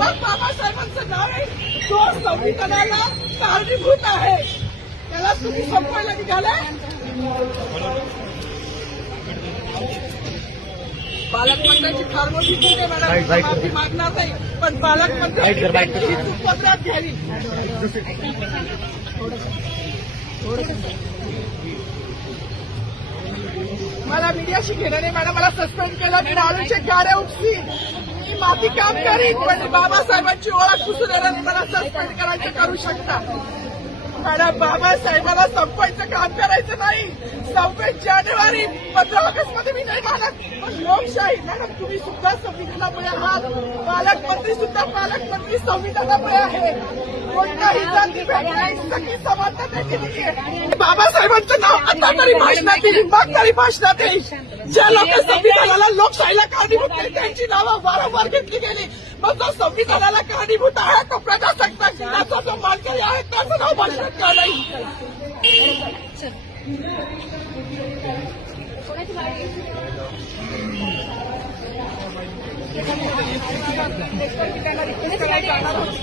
मग बाबासाहेबांचं नाव आहे तो संविधानाला कारणीभूत आहे, त्याला तुम्ही संपवायला निघालाय. पालकमंत्र्यांची फार मोठी चूक आहे मॅडम, माफी मागणार नाही, पण पालकमंत्र्यांची चूक पत्रात घ्यावी. मला मीडियाशी घेणं नाही मॅडम, मला सस्पेंड केलं, मी नारूचे गाड्या उपसी, मी माफी काम करीन, पण बाबासाहेबांची ओळख पुसून येणार नाही. मला सस्पेंड करायचं करू शकता मॅडम. बाबासाहेबांना संपवायचं काम करायचं नाही. 26 जानेवारी 15 ऑगस्ट मध्ये मी नाही मानत, पण लोकशाही मॅडम तुम्ही सुद्धा संविधानामुळे आहात, पालकमंत्री सुद्धा पालकमंत्री संविधानामुळे आहे. कोणताही जाती भेद नाही, सगळी समानता त्याची आहे. बाबासाहेबांचं नाव आता तरी भाषणात येईल, मग तरी भाषणात येईल. ज्या लोक संविधानाला लोकशाहीला कारणीभूत केली त्यांची नावं वारंवार घेतली गेली, मग जो संविधानाला कारणीभूत आहे तो प्रजासत्ताक दिनाचा जो मानकरी आहे त्याचं नाव भाषणात का नाही. त्यांना रिक्वेस्ट करायला जाणार होती.